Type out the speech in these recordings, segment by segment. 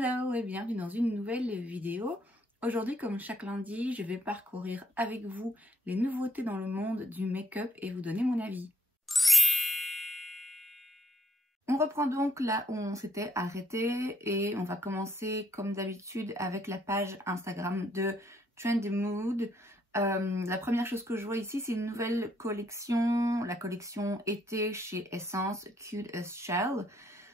Hello et bienvenue dans une nouvelle vidéo. Aujourd'hui, comme chaque lundi, je vais parcourir avec vous les nouveautés dans le monde du make-up et vous donner mon avis. On reprend donc là où on s'était arrêté et on va commencer comme d'habitude avec la page Instagram de Trendy Mood. La première chose que je vois ici, c'est une nouvelle collection, la collection été chez Essence, Cute as Shell,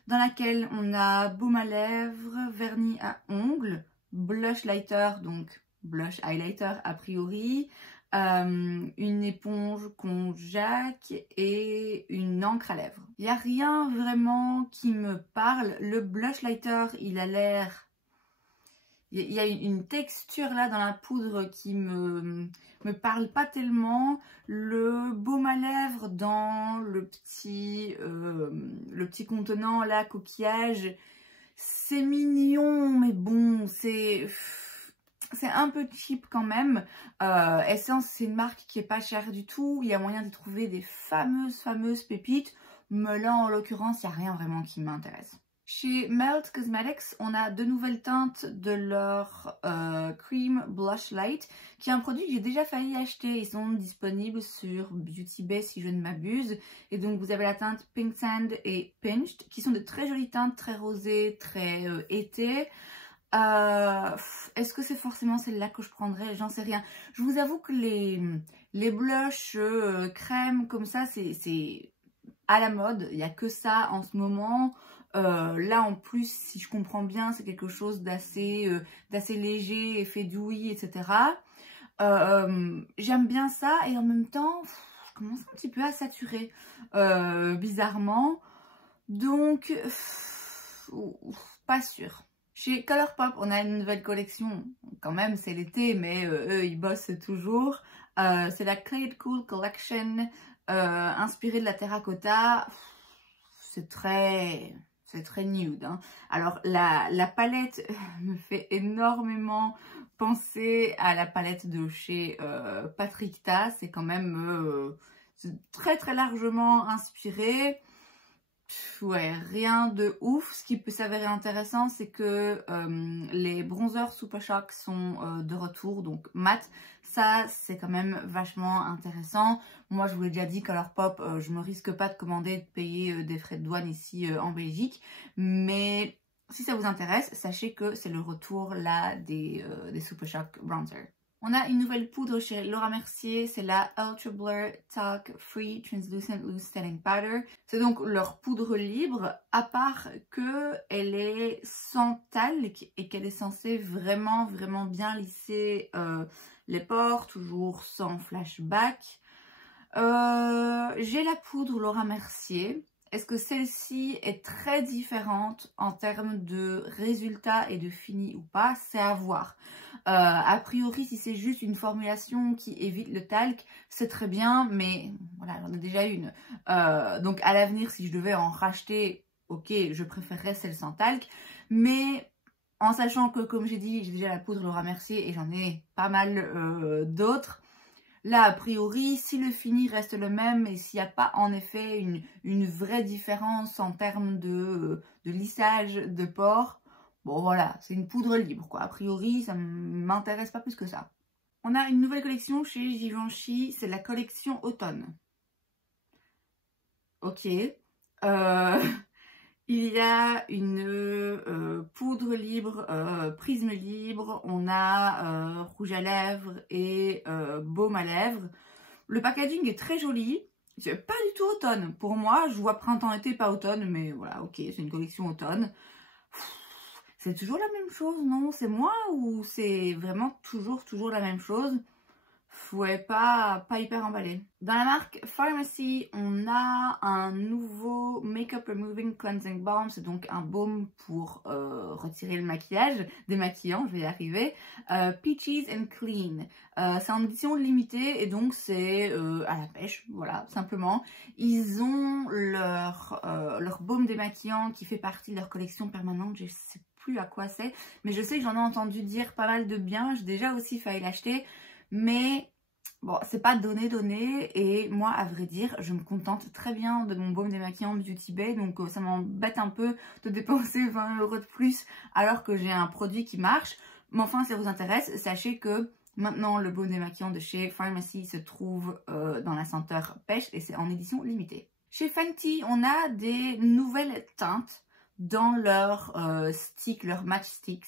dans laquelle on a baume à lèvres, vernis à ongles, blush lighter, donc blush highlighter a priori, une éponge konjac et une encre à lèvres. Il n'y a rien vraiment qui me parle. Le blush lighter, il a l'air... Il y a une texture là dans la poudre qui me parle pas tellement. Le baume à lèvres dans le petit contenant là, coquillage, c'est mignon, mais bon, c'est un peu cheap quand même. Essence, c'est une marque qui est pas chère du tout. Il y a moyen de trouver des fameuses pépites. Mais là, en l'occurrence, il n'y a rien vraiment qui m'intéresse. Chez Melt Cosmetics, on a de nouvelles teintes de leur Cream Blush Light, qui est un produit que j'ai déjà failli acheter. Ils sont disponibles sur Beauty Bay si je ne m'abuse. Et donc vous avez la teinte Pink Sand et Pinched, qui sont de très jolies teintes, très rosées, très été. Est-ce que c'est forcément celle-là que je prendrais? J'en sais rien. Je vous avoue que les blushs crème comme ça, c'est à la mode. Il n'y a que ça en ce moment. Là en plus, si je comprends bien, c'est quelque chose d'assez léger, effet douillet, etc. J'aime bien ça et en même temps, je commence un petit peu à saturer bizarrement. Donc, pas sûr. Chez Colourpop, on a une nouvelle collection. Quand même, c'est l'été, mais eux, ils bossent toujours. C'est la Clayed Cool Collection, inspirée de la terracotta. C'est très nude, hein. Alors la palette me fait énormément penser à la palette de chez Patrick Ta. C'est quand même très largement inspiré. Ouais, rien de ouf. Ce qui peut s'avérer intéressant, c'est que les bronzers Super Shock sont de retour, donc mat. Ça, c'est quand même vachement intéressant. Moi, je vous l'ai déjà dit, Colourpop, je me risque pas de commander, de payer des frais de douane ici en Belgique. Mais si ça vous intéresse, sachez que c'est le retour là des Super Shock Bronzer. On a une nouvelle poudre chez Laura Mercier, c'est la Ultra Blur Talc Free Translucent Loose Setting Powder. C'est donc leur poudre libre, à part qu'elle est sans talc et qu'elle est censée vraiment bien lisser les pores, toujours sans flashback. J'ai la poudre Laura Mercier. Est-ce que celle-ci est très différente en termes de résultats et de fini ou pas? C'est à voir. A priori, si c'est juste une formulation qui évite le talc, c'est très bien, mais voilà, j'en ai déjà une. Donc à l'avenir, si je devais en racheter, ok, je préférerais celle sans talc. Mais en sachant que, comme j'ai dit, j'ai déjà la poudre Laura Mercier et j'en ai pas mal d'autres. Là, a priori, si le fini reste le même et s'il n'y a pas en effet une vraie différence en termes de lissage de pores, bon voilà, c'est une poudre libre quoi. A priori, ça ne m'intéresse pas plus que ça. On a une nouvelle collection chez Givenchy, c'est la collection automne. Ok. Il y a une poudre libre, prisme libre, on a rouge à lèvres et baume à lèvres. Le packaging est très joli, c'est pas du tout automne. Pour moi, je vois printemps-été, pas automne, mais voilà, ok, c'est une collection automne. C'est toujours la même chose, non? C'est moi ou c'est vraiment toujours la même chose? Ouais, pas hyper emballé. Dans la marque Pharmacy, on a un nouveau Makeup Removing Cleansing Balm. C'est donc un baume pour retirer le maquillage, démaquillant, je vais y arriver. Peaches and Clean. C'est en édition limitée et donc c'est à la pêche, voilà, simplement. Ils ont leur baume démaquillant qui fait partie de leur collection permanente. Je sais plus à quoi c'est, mais je sais que j'en ai entendu dire pas mal de bien. J'ai déjà aussi failli l'acheter, mais bon, c'est pas donné et moi, à vrai dire, je me contente très bien de mon baume démaquillant Beauty Bay, donc ça m'embête un peu de dépenser 20 € de plus alors que j'ai un produit qui marche. Mais enfin, si ça vous intéresse, sachez que maintenant, le baume démaquillant de chez Pharmacy se trouve dans la senteur pêche et c'est en édition limitée. Chez Fenty, on a des nouvelles teintes dans leur stick, leur match sticks.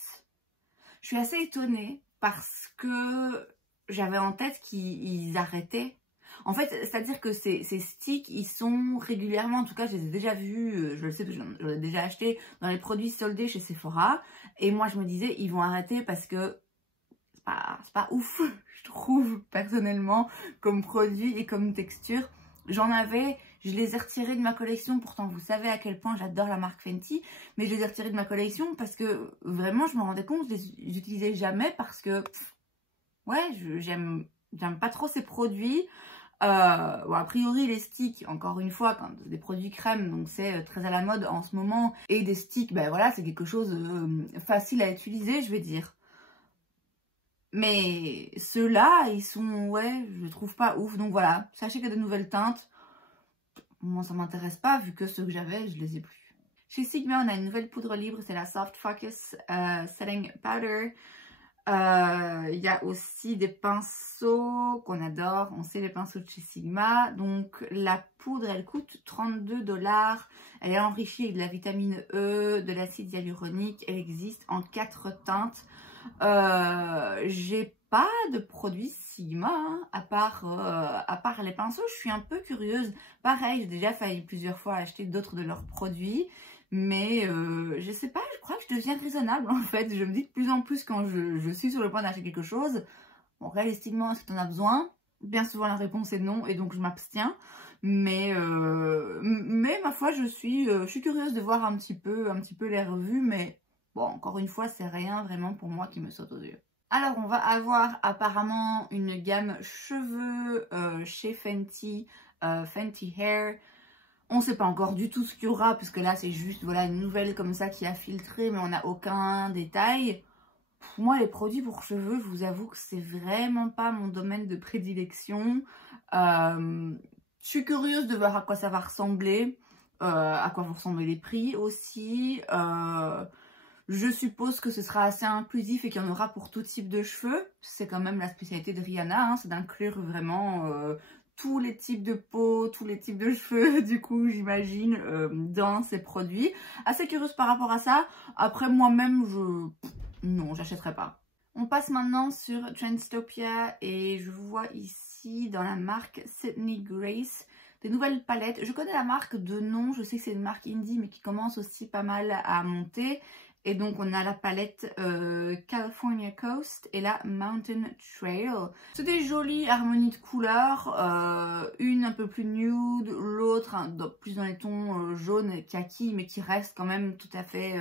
Je suis assez étonnée parce que j'avais en tête qu'ils arrêtaient. En fait, c'est-à-dire que ces sticks, ils sont régulièrement, en tout cas, je les ai déjà vus, je le sais, parce que j'en ai déjà acheté dans les produits soldés chez Sephora. Et moi, je me disais, ils vont arrêter parce que c'est pas ouf, je trouve, personnellement, comme produit et comme texture. J'en avais, je les ai retirés de ma collection, pourtant vous savez à quel point j'adore la marque Fenty, mais je les ai retirés de ma collection parce que vraiment je me rendais compte, je les utilisais jamais parce que, ouais, j'aime pas trop ces produits. Bon, a priori les sticks, encore une fois, quand des produits crème, donc c'est très à la mode en ce moment, et des sticks, ben voilà, c'est quelque chose facile à utiliser, je vais dire. Mais ceux-là, ils sont, ouais, je trouve pas ouf. Donc voilà, sachez qu'il y a de nouvelles teintes. Moi, ça m'intéresse pas vu que ceux que j'avais, je les ai plus. Chez Sigma, on a une nouvelle poudre libre, c'est la Soft Focus Setting Powder. Il y a aussi des pinceaux qu'on adore. On sait les pinceaux de chez Sigma. Donc la poudre, elle coûte 32 $. Elle est enrichie avec de la vitamine E, de l'acide hyaluronique. Elle existe en 4 teintes. J'ai pas de produits Sigma hein, à part les pinceaux. Je suis un peu curieuse. Pareil, j'ai déjà failli plusieurs fois acheter d'autres de leurs produits. Mais je sais pas, je crois que je deviens raisonnable en fait. Je me dis de plus en plus quand je suis sur le point d'acheter quelque chose. Bon, réalistiquement, est-ce que tu en as besoin? Bien souvent la réponse est non et donc je m'abstiens. Mais ma foi, je suis curieuse de voir un petit peu les revues. Mais bon, encore une fois, c'est rien vraiment pour moi qui me saute aux yeux. Alors, on va avoir apparemment une gamme cheveux chez Fenty, Fenty Hair. On ne sait pas encore du tout ce qu'il y aura, puisque là, c'est juste voilà, une nouvelle comme ça qui a filtré, mais on n'a aucun détail. Pour moi, les produits pour cheveux, je vous avoue que c'est vraiment pas mon domaine de prédilection. Je suis curieuse de voir à quoi ça va ressembler, à quoi vont ressembler les prix aussi. Je suppose que ce sera assez inclusif et qu'il y en aura pour tout type de cheveux. C'est quand même la spécialité de Rihanna, hein, c'est d'inclure vraiment tous les types de peau, tous les types de cheveux, du coup, j'imagine, dans ces produits. Assez curieuse par rapport à ça. Après, moi-même, non, j'achèterai pas. On passe maintenant sur Trendstopia et je vois ici, dans la marque Sydney Grace, des nouvelles palettes. Je connais la marque de nom, je sais que c'est une marque indie, mais qui commence aussi pas mal à monter. Et donc on a la palette California Coast et la Mountain Trail. C'est des jolies harmonies de couleurs, une un peu plus nude, l'autre plus dans les tons jaune kaki, mais qui reste quand même tout à fait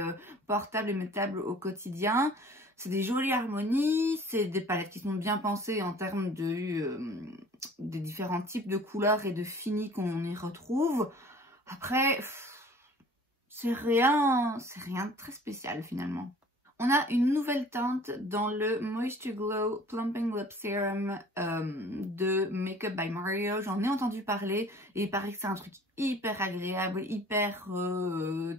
portable et mettable au quotidien. C'est des jolies harmonies, c'est des palettes qui sont bien pensées en termes de des différents types de couleurs et de finis qu'on y retrouve. Après, c'est rien de très spécial finalement. On a une nouvelle teinte dans le Moisture Glow Plumping Lip Serum de Makeup by Mario. J'en ai entendu parler et il paraît que c'est un truc hyper agréable, hyper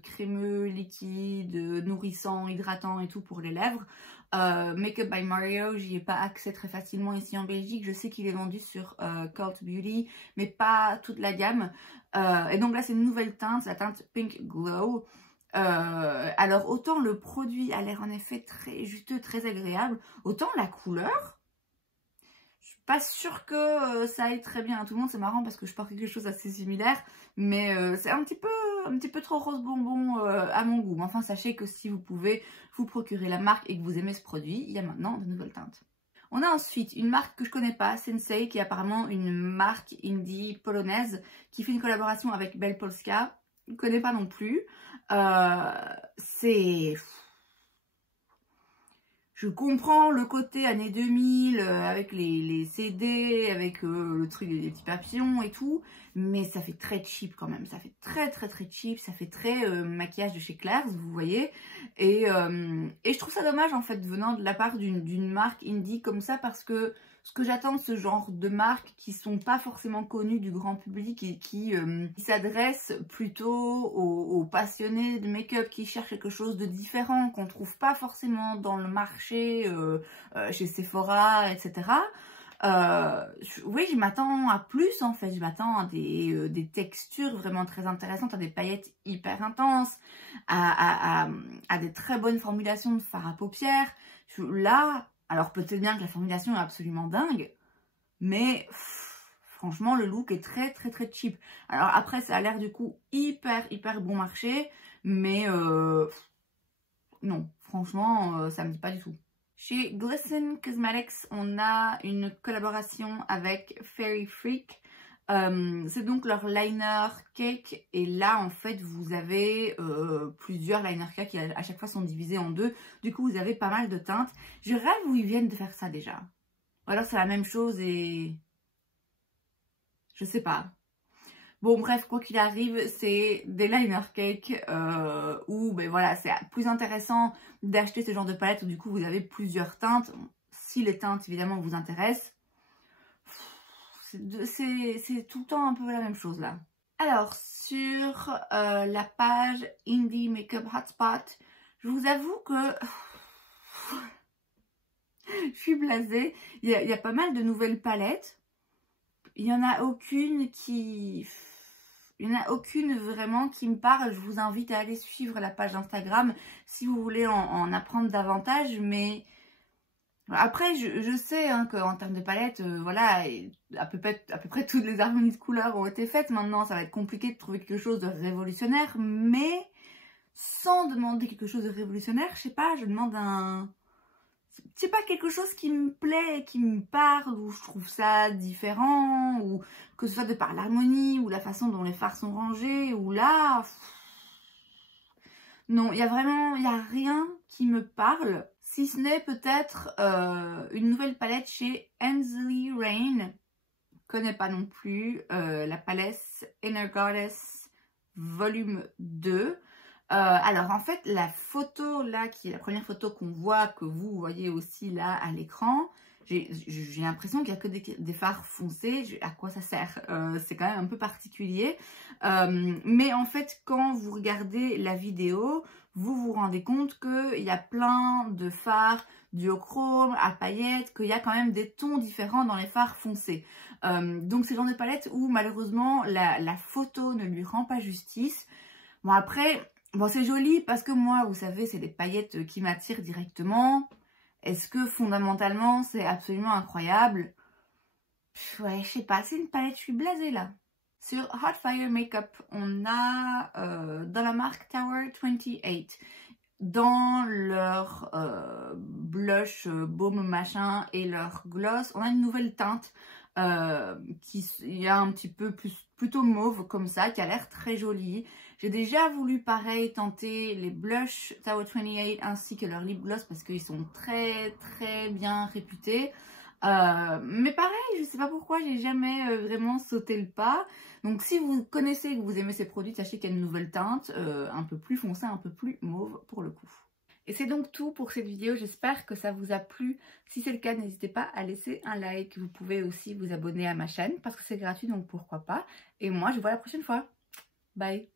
crémeux, liquide, nourrissant, hydratant et tout pour les lèvres. Makeup by Mario, j'y ai pas accès très facilement ici en Belgique. Je sais qu'il est vendu sur Cult Beauty, mais pas toute la gamme. Et donc là, c'est une nouvelle teinte, c'est la teinte Pink Glow. Alors autant le produit a l'air en effet très juteux, très agréable, autant la couleur, je suis pas sûre que ça aille très bien à tout le monde. C'est marrant parce que je porte quelque chose assez similaire, mais c'est un petit peu trop rose bonbon à mon goût. Mais enfin, sachez que si vous pouvez vous procurer la marque et que vous aimez ce produit, il y a maintenant de nouvelles teintes. On a ensuite une marque que je connais pas, Sensei, qui est apparemment une marque indie polonaise qui fait une collaboration avec Belle Polska. Je ne connais pas non plus. Je comprends le côté années 2000 avec les CD, avec le truc des petits papillons et tout. mais ça fait très cheap quand même, ça fait très cheap, ça fait très maquillage de chez Claire's, vous voyez, et je trouve ça dommage en fait venant de la part d'une marque indie comme ça, parce que ce que j'attends de ce genre de marques qui sont pas forcément connues du grand public et qui s'adressent plutôt aux passionnés de make-up, qui cherchent quelque chose de différent, qu'on trouve pas forcément dans le marché, chez Sephora, etc. Oui, je m'attends à plus en fait, je m'attends à des textures vraiment très intéressantes, à des paillettes hyper intenses, à des très bonnes formulations de fard à paupières. Là, alors peut-être bien que la formulation est absolument dingue, mais franchement le look est très cheap. Alors après ça a l'air du coup hyper bon marché, mais non, franchement ça me dit pas du tout. Chez Glisten Cosmetics, on a une collaboration avec Fairy Freak. C'est donc leur liner cake, et là en fait vous avez plusieurs liner cake qui à chaque fois sont divisés en deux. Du coup vous avez pas mal de teintes. Je rêve où ils viennent de faire ça déjà. Ou alors c'est la même chose et je sais pas. Bon bref, quoi qu'il arrive, c'est des liner cake où ben voilà, c'est plus intéressant d'acheter ce genre de palette où du coup vous avez plusieurs teintes. Si les teintes évidemment vous intéressent, c'est tout le temps un peu la même chose là. Alors sur la page Indie Makeup Hotspot, je vous avoue que je suis blasée. Il y a pas mal de nouvelles palettes. Il n'y en a aucune qui... Il n'y en a aucune vraiment qui me parle. Je vous invite à aller suivre la page Instagram si vous voulez en apprendre davantage. Mais après, je sais hein, qu'en termes de palette, voilà, à peu près toutes les harmonies de couleurs ont été faites. Maintenant, ça va être compliqué de trouver quelque chose de révolutionnaire. Mais sans demander quelque chose de révolutionnaire, je sais pas, je demande un... C'est pas quelque chose qui me plaît, qui me parle, ou je trouve ça différent, ou que ce soit de par l'harmonie, ou la façon dont les fards sont rangés, ou là... Non, il y a rien qui me parle, si ce n'est peut-être une nouvelle palette chez Hensley Rain. Je connais pas non plus, la palette Inner Goddess volume 2. Alors en fait la photo là qui est la première photo qu'on voit, que vous voyez aussi là à l'écran, j'ai l'impression qu'il n'y a que des fards foncés. À quoi ça sert? C'est quand même un peu particulier, mais en fait quand vous regardez la vidéo vous vous rendez compte qu'il y a plein de fards duochrome, à paillettes, qu'il y a quand même des tons différents dans les fards foncés. Donc c'est le genre de palette où malheureusement la photo ne lui rend pas justice. Bon après... Bon, c'est joli parce que moi, vous savez, c'est des paillettes qui m'attirent directement. Est-ce que fondamentalement, c'est absolument incroyable? Ouais, je sais pas, c'est une palette, je suis blasée là. Sur Hot Fire Makeup, on a dans la marque Tower 28, dans leur blush, baume machin et leur gloss, on a une nouvelle teinte qui est un petit peu plutôt mauve comme ça, qui a l'air très jolie. J'ai déjà voulu pareil tenter les blushs Tower 28 ainsi que leur lip gloss parce qu'ils sont très bien réputés. Mais pareil, je sais pas pourquoi j'ai jamais vraiment sauté le pas. Donc si vous connaissez et que vous aimez ces produits, sachez qu'il y a une nouvelle teinte, un peu plus foncée, un peu plus mauve pour le coup. Et c'est donc tout pour cette vidéo, j'espère que ça vous a plu. Si c'est le cas, n'hésitez pas à laisser un like. Vous pouvez aussi vous abonner à ma chaîne parce que c'est gratuit, donc pourquoi pas. Et moi, je vous vois la prochaine fois. Bye!